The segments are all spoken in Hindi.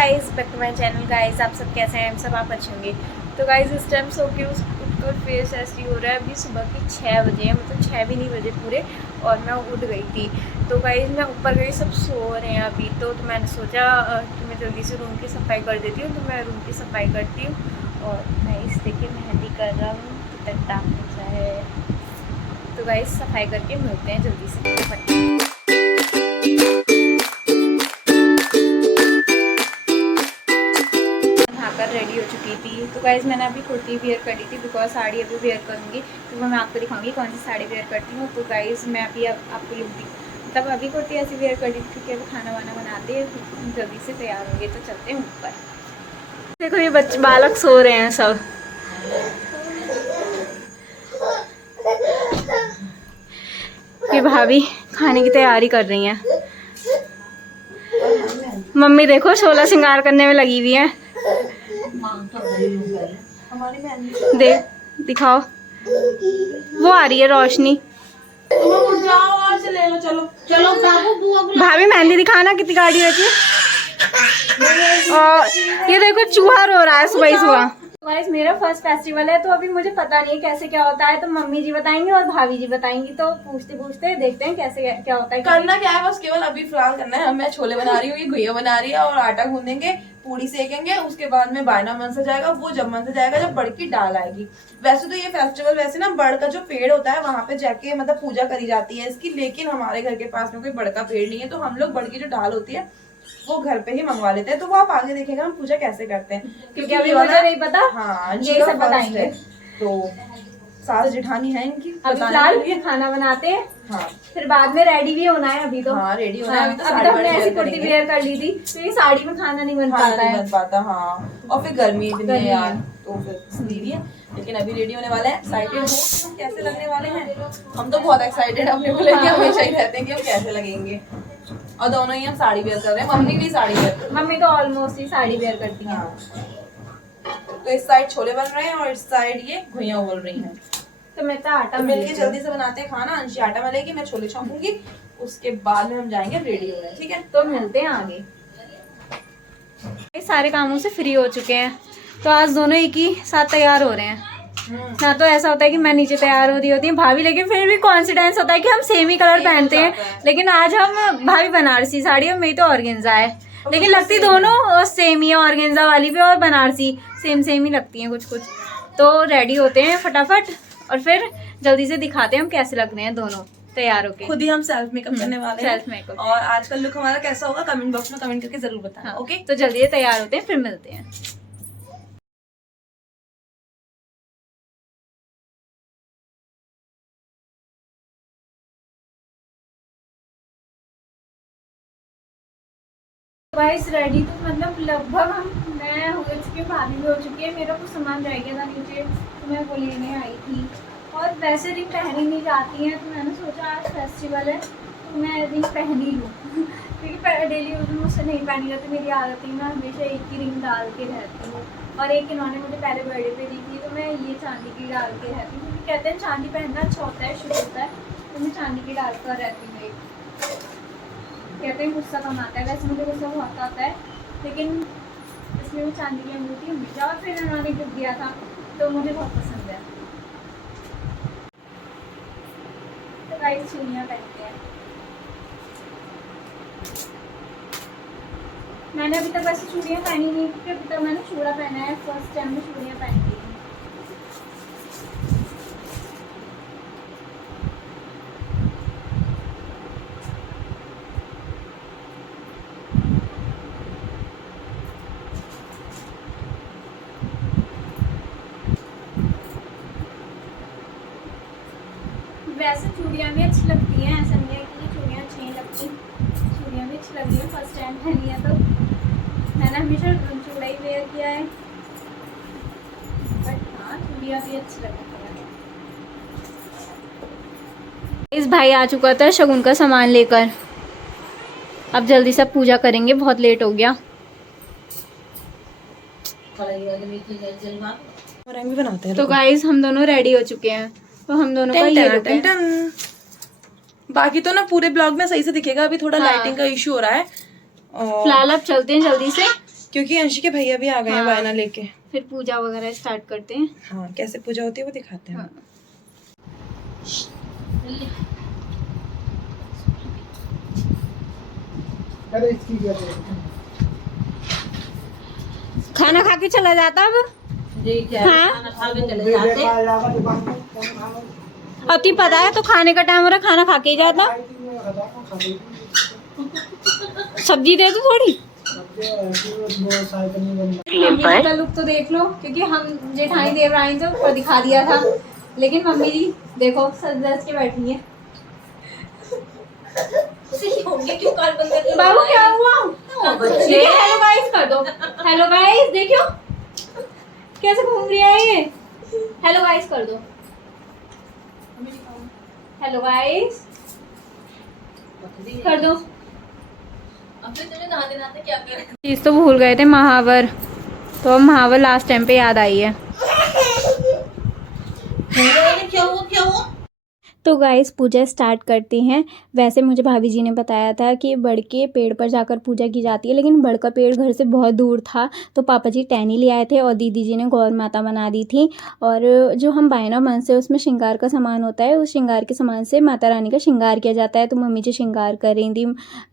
Guys, back to my channel guys. आप सब कैसे हैं? सब आप अच्छे होंगे। तो गाइस इस टाइम सो के उठकर फेस ऐसी हो रहा है। अभी सुबह की 6 बजे हैं, मतलब 6 भी नहीं बजे पूरे, और मैं उठ गई थी। तो गाइस मैं ऊपर गई, सब सो रहे हैं अभी। तो मैंने सोचा कि मैं जल्दी से रूम की सफाई कर देती हूँ। तो मैं रूम की सफाई करती हूँ। और गाइस देखिए मेहंदी का रंग कितना डार्क है। तो गाइस सफाई करके मिलते हैं जल्दी से। रेडी हो चुकी थी। तो गाइज मैंने अभी कुर्ती वेयर कर ली थी, बिकॉज साड़ी अभी वेयर करूँगी। तो वो मैं आपको दिखाऊंगी कौन सी साड़ी वेयर करती हूँ। तो गाइज मैं अभी आपको लुक दी, मतलब अभी कुर्ती ऐसी वेयर कर ली थी क्योंकि अभी खाना वाना बनाते हैं, जल्दी से तैयार होंगे। तो चलते हैं ऊपर। देखो ये बच्चे बालक सो रहे हैं सब। ये भाभी खाने की तैयारी कर रही हैं। मम्मी देखो 16 श्रृंगार करने में लगी हुई है। दिखाओ, वो आ रही है रोशनी। चलो चलो भाभी मेहंदी दिखाना कितनी गाड़ी रहती है। और ये देखो चूहा रो रहा है सुबह ही सुबह। गाइस मेरा फर्स्ट फेस्टिवल है, तो अभी मुझे पता नहीं है कैसे क्या होता है। तो मम्मी जी बताएंगी और भाभी जी बताएंगी। तो पूछते पूछते देखते हैं कैसे क्या होता है। करना क्या है, बस केवल अभी फिलहाल करना है। मैं छोले बना रही हूँ, ये घुइया बना रही है, और आटा गूंदेंगे, पूड़ी सेकेंगे। उसके बाद में बायना मन से जाएगा, वो जब मन से जाएगा जब बड़ की डाल आएगी। वैसे तो ये फेस्टिवल वैसे ना बड़ का जो पेड़ होता है वहां पे जाके मतलब पूजा करी जाती है इसकी, लेकिन हमारे घर के पास में कोई बड़ का पेड़ नहीं है। तो हम लोग बड़ की जो डाल होती है वो घर पे ही मंगवा लेते हैं। तो वो आप आगे देखेंगे हम पूजा कैसे करते हैं, क्योंकि अभी मुझे नहीं पता। हाँ ये सब बताएंगे। तो सास जेठानी है इनकी, अभी फिलहाल खाना बनाते हैं। हाँ फिर बाद में रेडी भी होना है। अभी तो हाँ रेडी होना है। अभी तो अभी तो हमने ऐसी कुर्ती वेयर कर ली थी, तो ये साड़ी में खाना नहीं बन पाता है। बन पाता हाँ। और फिर गर्मी भी नहीं है यार, तो फिर इसलिए। लेकिन अभी रेडी होने वाले हैं। एक्साइटेड हो कैसे लगने वाले हैं? हम तो बहुत एक्साइटेड है अपने को लेके, हमेशा ही रहते हैं कि हम कैसे लगेंगे। और दोनों ही हम साड़ी वेयर कर रहे हैं। मम्मी भी साड़ी वेयर, मम्मी तो ऑलमोस्ट ही साड़ी वेयर करती है। तो इस साइड छोले बन रहे हैं और इस साइड ये घुइयां बोल रही हैं। तो मैं तो आटा मिलके जल्दी से बनाते हैं खाना। अंशी आटा मलेगी, मैं छोले छौंकूंगी, उसके बाद में हम जाएंगे रेडी होने। ठीक है, तो मिलते हैं आगे। ये सारे कामों से फ्री हो चुके हैं, तो आज दोनों एक ही साथ तैयार हो रहे हैं। ना तो ऐसा होता है कि मैं नीचे तैयार हो रही होती है भाभी, लेकिन फिर भी कॉन्फिडेंस होता है कि हम सेम ही कलर पहनते हैं। लेकिन आज हम भाभी बनारसी साड़ी और मेरी तो ऑर्गेन्जा है, लेकिन लगती दोनों सेम ही है। ऑर्गेन्जा वाली भी और बनारसी सेम सेम ही लगती हैं कुछ कुछ। तो रेडी होते हैं फटाफट और फिर जल्दी से दिखाते हैं हम कैसे लग रहे हैं दोनों तैयार होके। खुद ही हम सेल्फ मेकअप करने वाले हैं। Self makeup. और आज का लुक हमारा कैसा होगा कमेंट बॉक्स में कमेंट करके जरूर बताना। ओके, तो जल्दी तैयार होते हैं, फिर मिलते हैं। गाइस रेडी तो मतलब लगभग मैं हो चुकी हूँ, भाभी भी हो चुकी है। मेरा कुछ सामान रह गया था नीचे, तो मैं वो लेने आई थी। और वैसे रिंग पहनी नहीं जाती है, तो मैंने सोचा आज फेस्टिवल है तो मैं रिंग पहन ही लूँ। क्योंकि डेली यूज में मुझसे नहीं पहनी जाती, मेरी आदत है मैं हमेशा एक ही रिंग डाल के रहती हूँ। और एक इन्होंने मुझे पहले बर्थडे पे दी थी, तो मैं ये चांदी की डाल के रहती हूँ। क्योंकि कहते हैं चांदी पहनना अच्छा होता है, शुभ होता है। तो मैं चांदी की डाल कर रहती हूँ। कहते हैं गुस्सा कम आता है, वैसे मुझे गुस्सा बहुत आता है, लेकिन इसमें भी चांदी की अंगूठी हमेशा। और फिर उन्होंने गिफ्ट दिया था तो मुझे बहुत पसंद है। तो गाइस चूड़ियाँ पहनते हैं। मैंने अभी तक वैसे चूड़ियाँ पहनी नहीं, क्योंकि अभी तक मैंने चूड़ा पहना है, फर्स्ट टाइम में चूड़ियाँ पहन रही हूँ। वैसे चूड़ियाँ भी अच्छी लगती हैं, ऐसा नहीं है कि चूड़ियाँ अच्छी नहीं लगती। चूड़ियाँ भी अच्छी लग रही है, फर्स्ट टाइम पहनी है तो। मैंने हमेशा चूड़ा ही वेयर किया है, बट हाँ चूड़ियाँ भी अच्छी लगती है। इस भाई आ चुका था शगुन का सामान लेकर। अब जल्दी से पूजा करेंगे, बहुत लेट हो गया। भी बनाते हैं। तो गाइस हम दोनों रेडी हो चुके हैं, तो हम दोनों का ये लुक है। बाकी तो ना पूरे ब्लॉग में सही से दिखेगा, अभी थोड़ा लाइटिंग का इशू हो रहा है। फिलहाल अब चलते हैं जल्दी से क्योंकि अंशी के भैया भी आ गए हैं हाँ। बायना लेके। फिर पूजा वगैरह स्टार्ट करते हैं। हाँ, कैसे पूजा होती है वो दिखाते हैं। हाँ। खाना खा के चला जाता अब। हाँ अति पता है तो खाने का टाइम हो रहा, खाना खा के ही जाता। सब्जी दे दो थोड़ी। मम्मी का लुक तो देख लो, क्योंकि हम जेठानी देवरानी तो ऊपर दिखा दिया था, लेकिन मम्मी जी देखो सज धज के बैठी है। क्यों कार बंद कर बाबू क्या हुआ? हेलो गाइस कर दो। हेलो गाइस देखियो कैसे घूम रही है ये। हेलो गाइस कर दो। हेलो गाइस कर दो। अब फिर तुझे नहाते नहाते क्या कर चीज तो भूल गए थे, महावर। तो अब महावर लास्ट टाइम पे याद आई है। क्या हुआ तो गाइस पूजा स्टार्ट करती हैं। वैसे मुझे भाभी जी ने बताया था कि बड़ के पेड़ पर जाकर पूजा की जाती है, लेकिन बड़ का पेड़ घर से बहुत दूर था, तो पापा जी टहनी ले आए थे और दीदी जी ने गौर माता बना दी थी। और जो हम बायना मन से उसमें श्रृंगार का सामान होता है, उस श्रृंगार के सामान से माता रानी का श्रृंगार किया जाता है। तो मम्मी जी श्रृंगार कर रही थी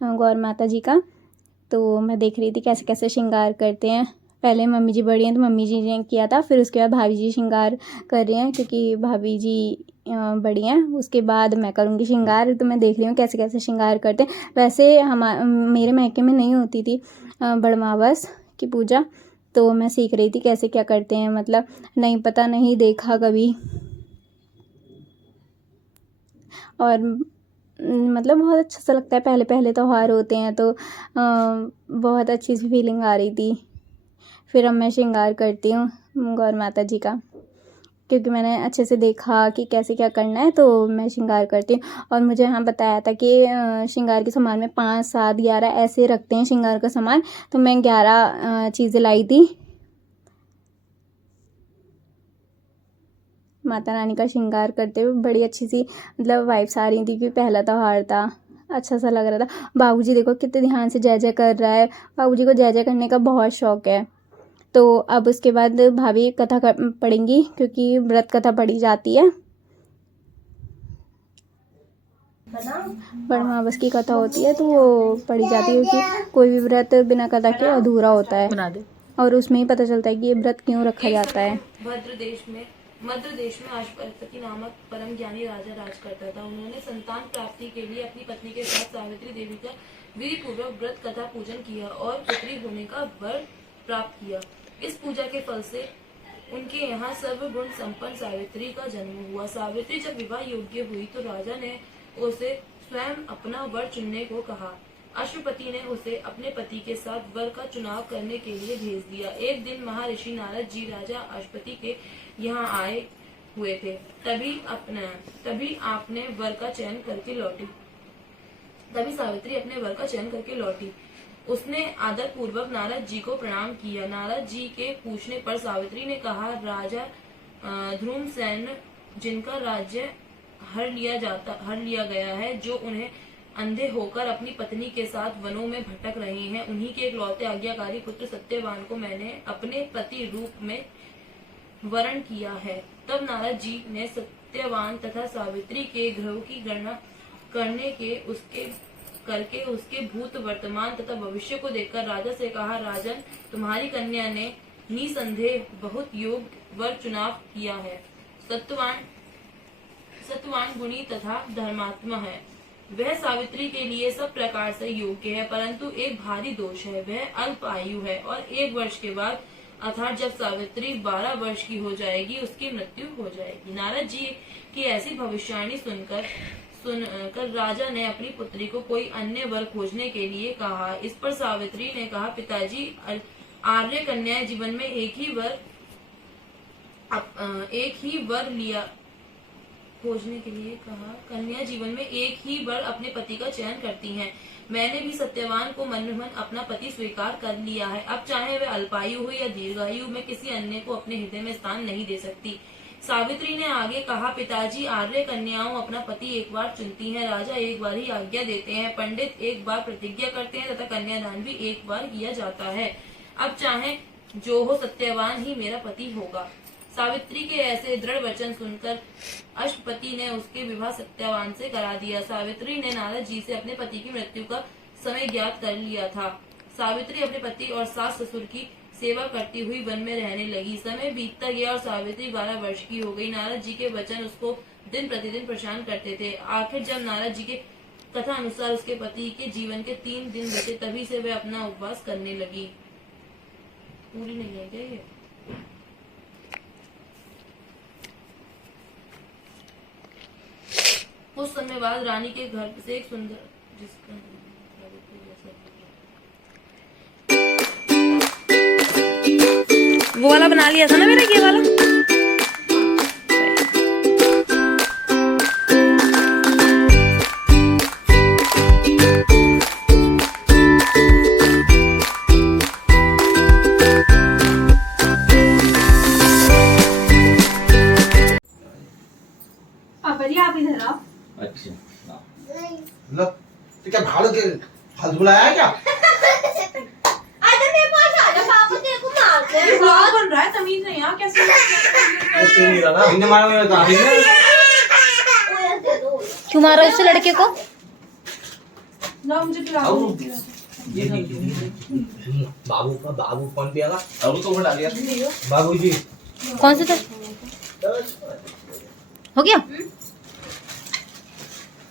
गौर माता जी का, तो मैं देख रही थी कैसे कैसे श्रृंगार करते हैं। पहले मम्मी जी बड़ी हैं तो मम्मी जी ने किया था, फिर उसके बाद भाभी जी श्रृंगार कर रहे हैं, क्योंकि भाभी जी बड़ी हैं। उसके बाद मैं करूँगी श्रृंगार। तो मैं देख रही हूँ कैसे कैसे श्रृंगार करते हैं। वैसे मेरे मायके में नहीं होती थी बड़मावस की पूजा, तो मैं सीख रही थी कैसे क्या करते हैं, मतलब नहीं पता, नहीं देखा कभी। और मतलब बहुत अच्छा सा लगता है, पहले पहले त्योहार होते हैं तो बहुत अच्छी सी फीलिंग आ रही थी। फिर अब मैं श्रृंगार करती हूँ गौर माता जी का, क्योंकि मैंने अच्छे से देखा कि कैसे क्या करना है, तो मैं श्रृंगार करती हूँ। और मुझे यहाँ बताया था कि श्रृंगार के सामान में 5, 7, 11 ऐसे रखते हैं श्रृंगार का सामान, तो मैं 11 चीज़ें लाई थी। माता रानी का श्रृंगार करते हुए बड़ी अच्छी सी मतलब वाइब्स आ रही थी, क्योंकि पहला त्योहार था, अच्छा सा लग रहा था। बाबूजी देखो कितने ध्यान से जय जय कर रहा है। बाबूजी को जय जय करने का बहुत शौक है। तो अब उसके बाद भाभी कथा पढ़ेंगी, क्योंकि व्रत कथा पढ़ी जाती है। बड़मावस की कथा होती है तो वो पढ़ी जाती है, क्योंकि कोई भी व्रत बिना कथा के अधूरा होता है, और उसमें ही पता चलता है कि ये व्रत क्यों रखा जाता है। मध्य देश में अश्वपति नामक परम ज्ञानी राजा राज करता था। उन्होंने संतान प्राप्ति के लिए अपनी पत्नी के साथ सावित्री देवी का विधि पूर्वक व्रत कथा पूजन किया और पुत्री होने का वर प्राप्त किया। इस पूजा के फल से उनके यहाँ सर्वगुण संपन्न सावित्री का जन्म हुआ। सावित्री जब विवाह योग्य हुई तो राजा ने उसे स्वयं अपना वर चुनने को कहा। अश्वपति ने उसे अपने पति के साथ वर का चुनाव करने के लिए भेज दिया। एक दिन महर्षि नारद जी राजा अश्वपति के यहाँ आए हुए थे। तभी आपने वर का चयन करके लौटी। तभी सावित्री अपने वर का चयन करके लौटी। उसने आदर पूर्वक नारद जी को प्रणाम किया। नारद जी के पूछने पर सावित्री ने कहा, राजा ध्रुमसेन जिनका राज्य हर लिया गया है, जो उन्हें अंधे होकर अपनी पत्नी के साथ वनों में भटक रहे हैं, उन्हीं के इकलौते आज्ञाकारी पुत्र सत्यवान को मैंने अपने पति रूप में वरण किया है। तब नारद जी ने सत्यवान तथा सावित्री के ग्रहों की गणना करके उसके भूत, वर्तमान तथा भविष्य को देखकर राजा से कहा, राजन, तुम्हारी कन्या ने निसंदेह बहुत योग्य वर चुनाव किया है। सत्यवान गुणी तथा धर्मात्मा है। वह सावित्री के लिए सब प्रकार से योग्य है, परंतु एक भारी दोष है, वह अल्प आयु है और 1 वर्ष के बाद अर्थात जब सावित्री 12 वर्ष की हो जाएगी उसकी मृत्यु हो जाएगी। नारद जी की ऐसी भविष्यवाणी सुनकर राजा ने अपनी पुत्री को कोई अन्य वर खोजने के लिए कहा। इस पर सावित्री ने कहा, पिताजी, आर्य कन्या जीवन में एक ही वर लिया खोजने के लिए कहा। कन्या जीवन में एक ही वर अपने पति का चयन करती हैं। मैंने भी सत्यवान को मन में अपना पति स्वीकार कर लिया है। अब चाहे वह अल्पायु हो या दीर्घायु, में किसी अन्य को अपने हृदय में स्थान नहीं दे सकती। सावित्री ने आगे कहा, पिताजी, आर्य कन्याओं अपना पति एक बार चुनती हैं, राजा एक बार ही आज्ञा देते हैं, पंडित एक बार प्रतिज्ञा करते हैं तथा कन्यादान भी एक बार किया जाता है। अब चाहे जो हो सत्यवान ही मेरा पति होगा। सावित्री के ऐसे दृढ़ वचन सुनकर अष्टपति ने उसके विवाह सत्यवान से करा दिया। सावित्री ने नारद जी से अपने पति की मृत्यु का समय ज्ञात कर लिया था। सावित्री अपने पति और सास ससुर की सेवा करती हुई वन में रहने लगी। समय बीतता गया और सावित्री 12 वर्ष की हो गई। नारद जी के वचन उसको दिन प्रतिदिन परेशान करते थे। आखिर जब नारद जी के कथा अनुसार उसके पति के जीवन के 3 दिन बचे, तभी से वह अपना उपवास करने लगी। पूरी नहीं है क्या ये? कुछ समय बाद रानी के घर से एक सुंदर जिसका वो वाला बना लिया था ना मेरा, ये वाला। पापा जी आप इधर आओ। अच्छा लो, तो क्या भाड़ू के फालतू बुलाया है क्या? आजा मेरे पास आजा, बाबू तेरे को मारते हैं। ब्लॉग बन रहा है, तमीज नहीं है कैसे। ऐसे नहीं रहा ना, इन्हें मारा मेरे दादी ने। क्यों मारा उस लड़के को? ना मुझे पिला आओ। दो। बाबू कौन पियागा? बाबू को बुला लिया बाबूजी। कौन से थे? हो गया?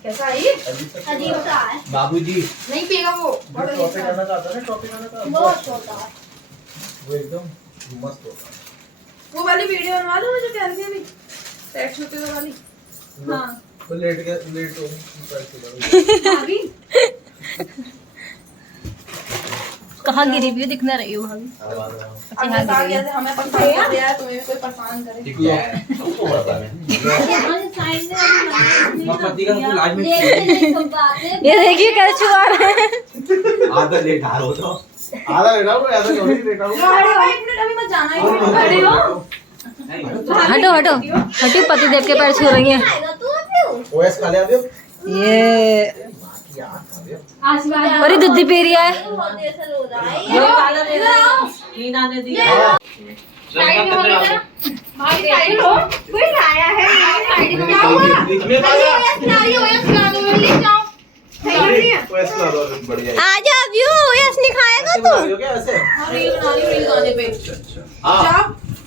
कैसा है ये? अजीब सा है। बाबूजी नहीं पिएगा वो। टॉपिक करना चाहता है, टॉपिक करना चाहता है। बहुत छोटा है। वो एकदम मस्त होता है। वो वाली वीडियो बनवा दो मुझे, कह रही थी अभी टैक्स होते हुए वाली। हाँ वो लेट हो अभी कहाँ गिरी भी दिखना रही हो भाभी? अब मैं कहा गया था, हमें परेशान कर दिया है, तुम्हें भी कोई परेशान करे। पति का तो लाज में ये देखिए कैसे आ रहा है। आधा लेट आ रहा हो तो आधा लेट आओ, आधा जल्दी लेट आओ। एक मिनट अभी मत जाना है। खड़े हो। हटो हटो हटो, पति देव के पैर छू रही है। ओएस खा ले अभी। ये आशीर्वाद बड़ी दूधी पी रही है। इधर आओ। साइड में हो जरा। भाई साइड हो। कोई आया है साइड में, क्या हुआ? दिखने वाला खिलाड़ी हो या खिलाड़ी हो, ले जाओ। सही है। ओएस खा दो, बढ़िया है। आजा अभी यस नहीं खाएगा ऐसे बना रही हो क्या ऐसे? रील बना रही हूँ, रील गाने पे। हाँ जाओ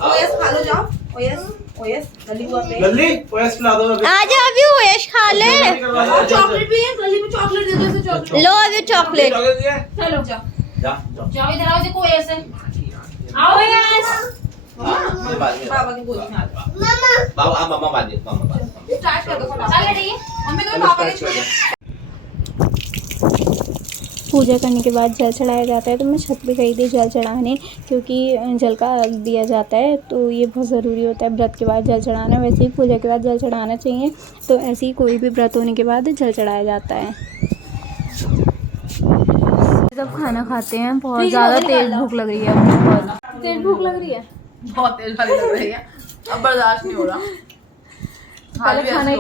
ओएस खा लो, जाओ ओएस ओएस गली हुआ पे। लल्ली ओएस खिला दो अभी। आजा अभी यस खा ले। और चॉकलेट भी है, गली में चॉकलेट दे दो, इसे चॉकलेट। लो अभी चॉकलेट। चलो जाओ जा जाओ इधर आओ, देखो ऐसे आओ यस। बाबा की गोद में आ जाओ। बाबा मामा बात दे, मामा बात। स्टार्ट कर दो फटाफट। चल रही है। मम्मी तुम्हें पापा के छोड़े। पूजा करने के बाद जल चढ़ाया जाता है। तो मैं छत पे गई थी जल चढ़ाने, क्योंकि जल का अर्घ दिया जाता है तो ये बहुत ज़रूरी होता है व्रत के बाद जल चढ़ाना। वैसे ही पूजा के बाद जल चढ़ाना चाहिए, तो ऐसे ही कोई भी व्रत होने के बाद जल चढ़ाया जाता है। सब खाना खाते हैं, बहुत ज़्यादा तेज भूख लग रही है, बहुत तेज भूख लग रही है। बहुत तेज वाली लग रही है, अब बर्दाश्त नहीं हो रहा। पहले खाना